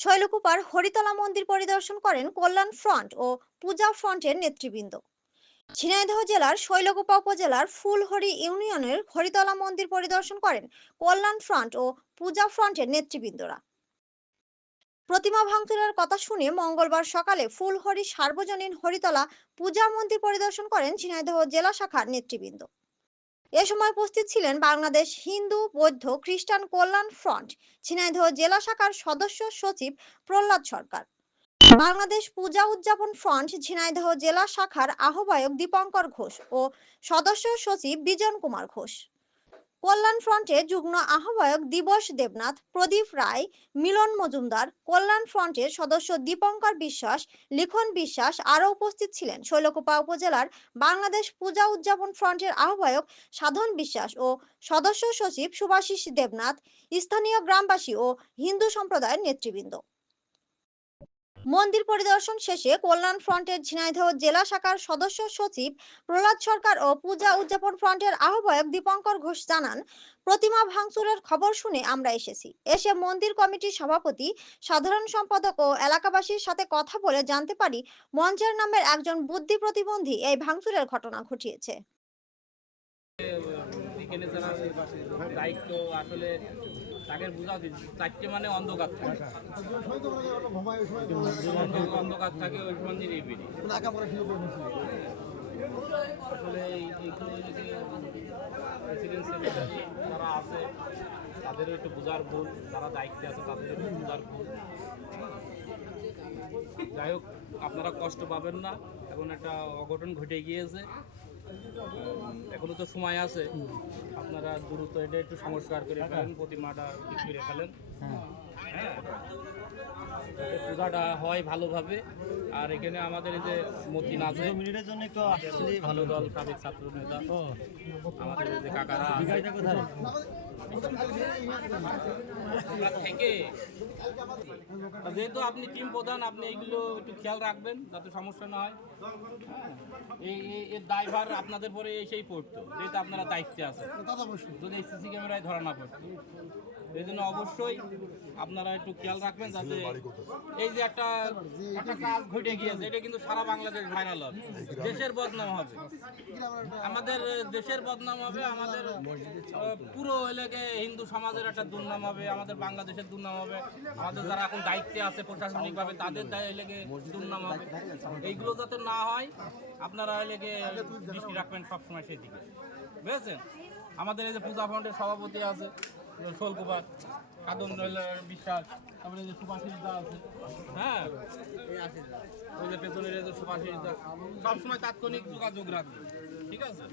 শৈলকুপার হরিতলা মন্দির পরিদর্শন করেন কল্যাণ ফ্রন্ট ও পূজা ফ্রন্টের নেতৃবৃন্দ। ঝিনাইদহ জেলার শৈলকুপা উপজেলার ফুলহরি ইউনিয়নের হরিতলা মন্দির পরিদর্শন করেন কল্যাণ ফ্রন্ট ও পূজা ফ্রন্টের নেতৃবৃন্দরা। প্রতিমা ভাঙচুরের কথা শুনে মঙ্গলবার সকালে ফুলহরি সার্বজনীন হরিতলা পূজা মন্দির পরিদর্শন করেন ঝিনাইদহ জেলা শাখার নেতৃবৃন্দ। এ সময় উপস্থিত ছিলেন বাংলাদেশ হিন্দু, বৌদ্ধ, খ্রিস্টান কল্যাণ ফ্রন্ট, ঝিনাইদহ জেলা শাখার সদস্য সচিব প্রহ্লাদ সরকার। বাংলাদেশ পূজা উদযাপন ফ্রন্ট, ঝিনাইদহ জেলা শাখার আহ্বায়ক দীপঙ্কর ঘোষ ও সদস্য সচিব বিজন কুমার ঘোষ। কল্যাণ ফ্রন্টের যুগ্ম আহ্বায়ক দিবস দেবনাথ, প্রদীপ রায়, মিলন মজুমদার, কল্যাণ ফ্রন্টের সদস্য দীপঙ্কর বিশ্বাস, লিখন বিশ্বাস আরও উপস্থিত ছিলেন। শৈলকুপা উপজেলার বাংলাদেশ পূজা উদযাপন ফ্রন্টের আহ্বায়ক সাধন বিশ্বাস ও সদস্য সচিব সুভাষিস দেবনাথ, স্থানীয় গ্রামবাসী ও হিন্দু সম্প্রদায়ের নেতৃবৃন্দ। মন্দির পরিদর্শন শেষে কল্যাণ ফ্রন্টের ঝিনাইদহ জেলা শাখার সদস্য সচিব প্রহ্লাদ সরকার ও পূজা উদযাপন ফ্রন্টের আহ্বায়ক দীপঙ্কর ঘোষ জানান, প্রতিমা ভাঙচুরের খবর শুনে আমরা এসেছি। এসে মন্দির কমিটির সভাপতি, সাধারণ সম্পাদক ও এলাকাবাসীর সাথে কথা বলে জানতে পারি মঞ্চের নামের একজন বুদ্ধি প্রতিবন্ধী এই ভাঙচুরের ঘটনা ঘটিয়েছে। এখানে যারা দায়িত্ব আসলে তাকে বোঝা উচিত চারটে মানে অন্ধকার থাকে। অন্ধকার থাকে ওই মন্দির নিরিবিলি আসলে প্রেসিডেন্ট সেক্রেটারি যারা আছে তাদেরও একটু বোঝার ভুল যারা দায়িত্বে আছে তাদের একটু বোঝার ভুল। যাই হোক আপনারা কষ্ট পাবেন না এখন একটা অঘটন ঘটে গিয়েছে। এখনও তো সময় আছে। আপনারা দ্রুত এটা একটু সংস্কার করে ফেলেন, প্রতিমাটা ফিরে ফেলেন। হ্যাঁ? পূজাটা হয় ভালোভাবে। আর এখানে আমাদের এই যে একটু আসলে ভালো দল, সাবেক ছাত্র নেতা। আমাদের যে কাকারা যেহেতু আপনি টিম প্রধান, আপনি এইগুলো একটু খেয়াল রাখবেন, যাতে সমস্যা না হ্যাঁ। এই এই- এর দায়ভার আপনাদের পরে এসেই পড়তো। যেহেতু আপনারা দায়িত্বে আছেন। যদি সিসি ক্যামেরায় ধরা না পড়তো এই জন্য অবশ্যই আপনারা একটু খেয়াল রাখবেন যাতে এই যে একটা একটা কাজ ঘটে গিয়েছে এটা কিন্তু সারা বাংলাদেশ ভাইরাল হবে। দেশের বদনাম হবে। আমাদের দেশের বদনাম হবে আমাদের পুরো এলাকায় হিন্দু সমাজের একটা দুর্নাম হবে আমাদের বাংলাদেশের দুর্নাম হবে। আমাদের যারা এখন দায়িত্বে আছে প্রশাসনিকভাবে তাদের দায় এলাকায় দুর্নাম হবে। এইগুলো যাতে না হয় আপনারা এলাকায় দৃষ্টি রাখবেন সবসময় সেদিকে বুঝেছেন? আমাদের এই যে পূজা ফাউন্ডের সভাপতি আছে শোলকুমার কাদম বিশ্বাস, তারপরে যে সুভাষিস দা আছে হ্যাঁ? ওই যে পেছনের যে সুভাষিস দা, সবসময় তাৎক্ষণিক যোগাযোগ রাখবে ঠিক আছে?